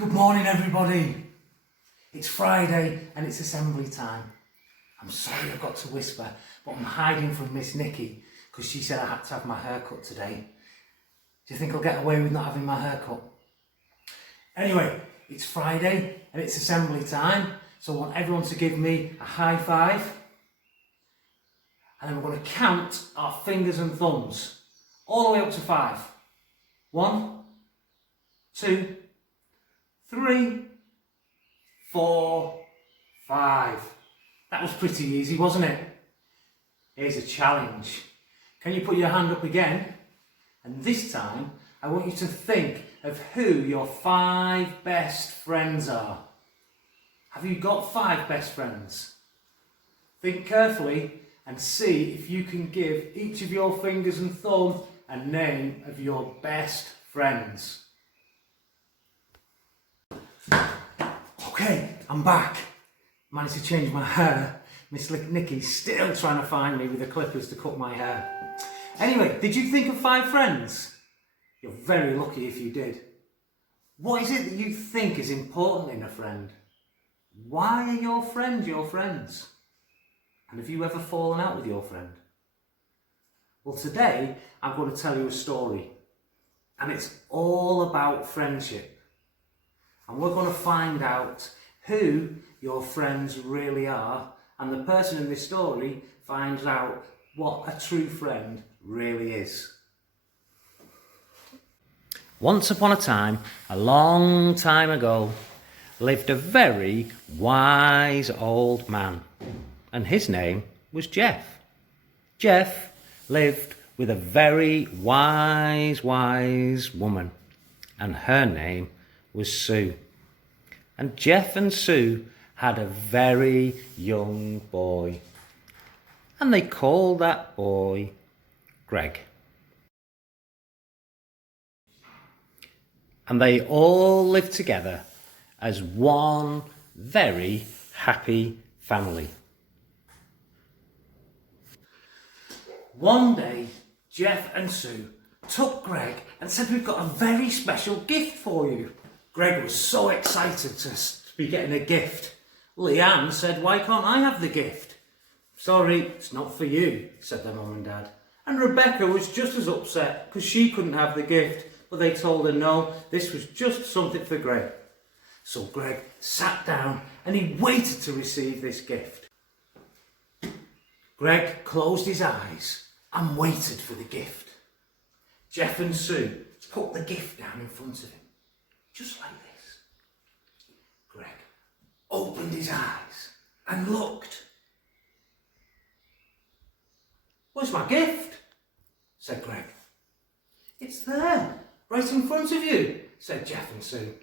Good morning, everybody. It's Friday and it's assembly time. I'm sorry I've got to whisper, but I'm hiding from Miss Nikki because she said I had to have my hair cut today. Do you think I'll get away with not having my hair cut? Anyway, it's Friday and it's assembly time, so I want everyone to give me a high five. And then we're going to count our fingers and thumbs all the way up to 5. 1, 2, 3, 4, 5. That was pretty easy, wasn't it? Here's a challenge. Can you put your hand up again? And this time, I want you to think of who your 5 best friends are. Have you got 5 best friends? Think carefully and see if you can give each of your fingers and thumb a name of your best friends. Okay, I'm back. Managed to change my hair. Miss Nikki's still trying to find me with the clippers to cut my hair. Anyway, did you think of 5 friends? You're very lucky if you did. What is it that you think is important in a friend? Why are your friends your friends? And have you ever fallen out with your friend? Well, today I'm going to tell you a story. And it's all about friendship. And we're going to find out who your friends really are, and the person in this story finds out what a true friend really is. Once upon a time, a long time ago, lived a very wise old man, and his name was Jeff. Jeff lived with a very wise woman, and her name was Sue. And Jeff and Sue had a very young boy, and they called that boy Greg. And they all lived together as one very happy family. One day, Jeff and Sue took Greg and said, "We've got a very special gift for you." Greg was so excited to be getting a gift. Leanne said, "Why can't I have the gift?" "Sorry, it's not for you," said their mum and dad. And Rebecca was just as upset because she couldn't have the gift, but they told her no, this was just something for Greg. So Greg sat down and he waited to receive this gift. Greg closed his eyes and waited for the gift. Jeff and Sue put the gift down in front of him, just like this. Greg opened his eyes and looked. "Where's my gift?" said Greg. "It's there, right in front of you," said Jeff and Sue.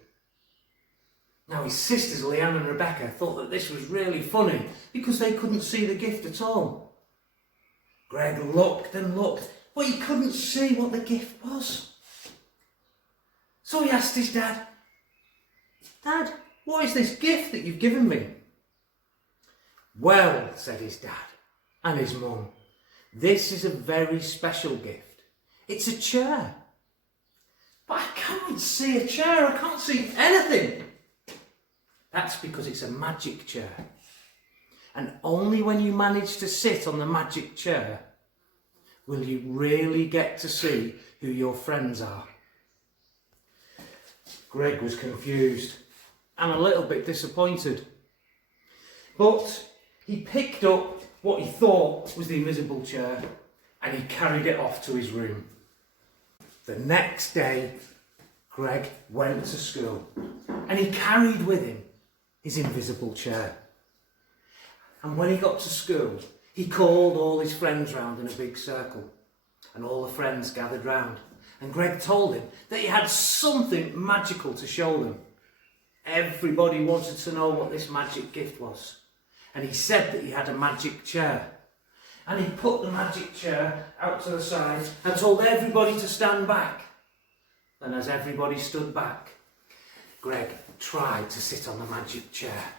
Now his sisters Leanne and Rebecca thought that this was really funny because they couldn't see the gift at all. Greg looked and looked, but he couldn't see what the gift was. So he asked his dad, "Dad, what is this gift that you've given me?" "Well," said his dad and his mum, "this is a very special gift. It's a chair." "But I can't see a chair, I can't see anything." "That's because it's a magic chair. And only when you manage to sit on the magic chair will you really get to see who your friends are." Greg was confused and a little bit disappointed. But he picked up what he thought was the invisible chair and he carried it off to his room. The next day, Greg went to school and he carried with him his invisible chair. And when he got to school, he called all his friends round in a big circle, and all the friends gathered round. And Greg told him that he had something magical to show them. Everybody wanted to know what this magic gift was. And he said that he had a magic chair. And he put the magic chair out to the side and told everybody to stand back. And as everybody stood back, Greg tried to sit on the magic chair.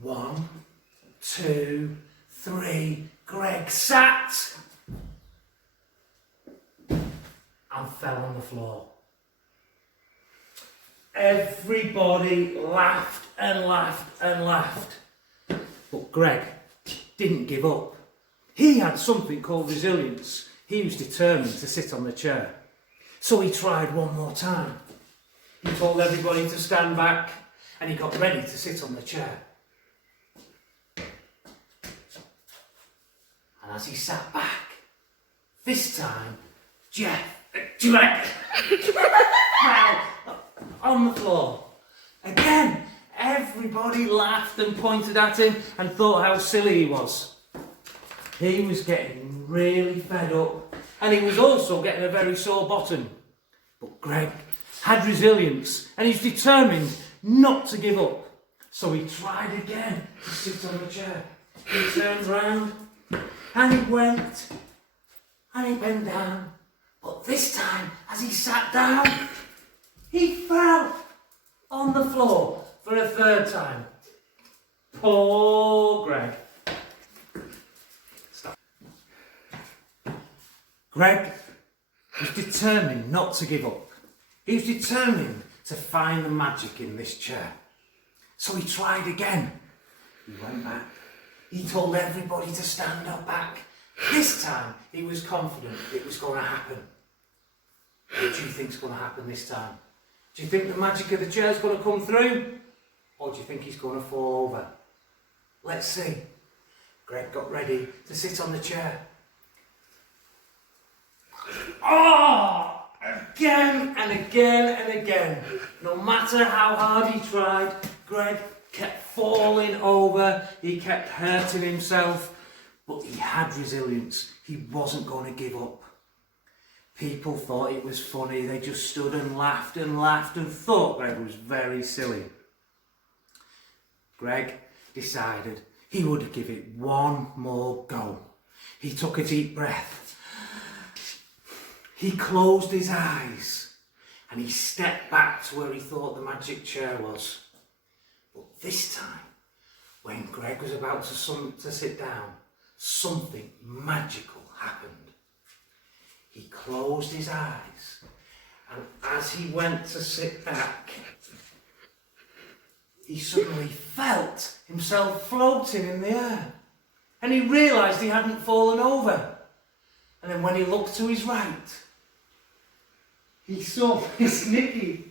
1, 2, 3, Greg sat and fell on the floor. Everybody laughed and laughed and laughed. But Greg didn't give up. He had something called resilience. He was determined to sit on the chair. So he tried one more time. He told everybody to stand back and he got ready to sit on the chair. And as he sat back, this time, Greg fell on the floor. Again, everybody laughed and pointed at him and thought how silly he was. He was getting really fed up and he was also getting a very sore bottom. But Greg had resilience and he's determined not to give up. So he tried again to sit on the chair. He turned round and he went and he bent down. But this time, as he sat down, he fell on the floor for a third time. Poor Greg. Stop. Greg was determined not to give up. He was determined to find the magic in this chair. So he tried again. He went back. He told everybody to stand up back. This time he was confident it was going to happen. What do you think's going to happen this time? Do you think the magic of the chair is going to come through? Or do you think he's going to fall over? Let's see. Greg got ready to sit on the chair. Oh! Again and again and again. No matter how hard he tried, Greg kept falling over. He kept hurting himself. But he had resilience. He wasn't going to give up. People thought it was funny. They just stood and laughed and thought Greg was very silly. Greg decided he would give it one more go. He took a deep breath. He closed his eyes and he stepped back to where he thought the magic chair was. But this time, when Greg was about to sit down, something magical happened. He closed his eyes, and as he went to sit back, he suddenly felt himself floating in the air. And he realised he hadn't fallen over. And then when he looked to his right, he saw Miss Nicky.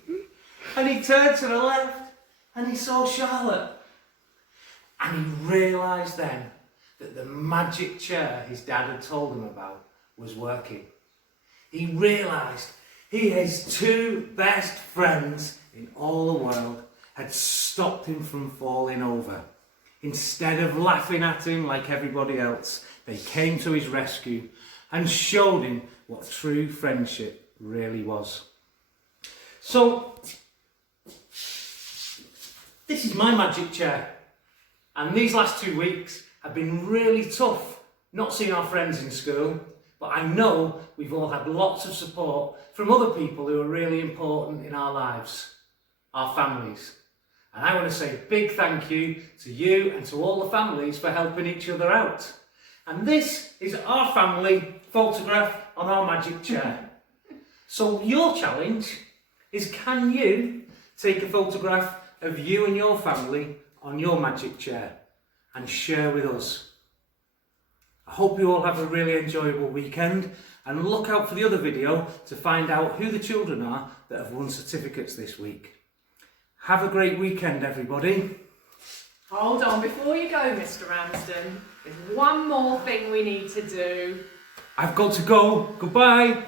And he turned to the left and he saw Charlotte. And he realised then that the magic chair his dad had told him about was working. He realised his two best friends in all the world had stopped him from falling over. Instead of laughing at him like everybody else, they came to his rescue and showed him what true friendship really was. So, this is my magic chair. And these last 2 weeks have been really tough, not seeing our friends in school, but I know we've all had lots of support from other people who are really important in our lives, our families. And I want to say a big thank you to you and to all the families for helping each other out. And this is our family photograph on our magic chair. So your challenge is, can you take a photograph of you and your family on your magic chair and share with us? I hope you all have a really enjoyable weekend, and look out for the other video to find out who the children are that have won certificates this week. Have a great weekend, everybody. Hold on, before you go, Mr. Ramsden, there's one more thing we need to do. I've got to go. Goodbye.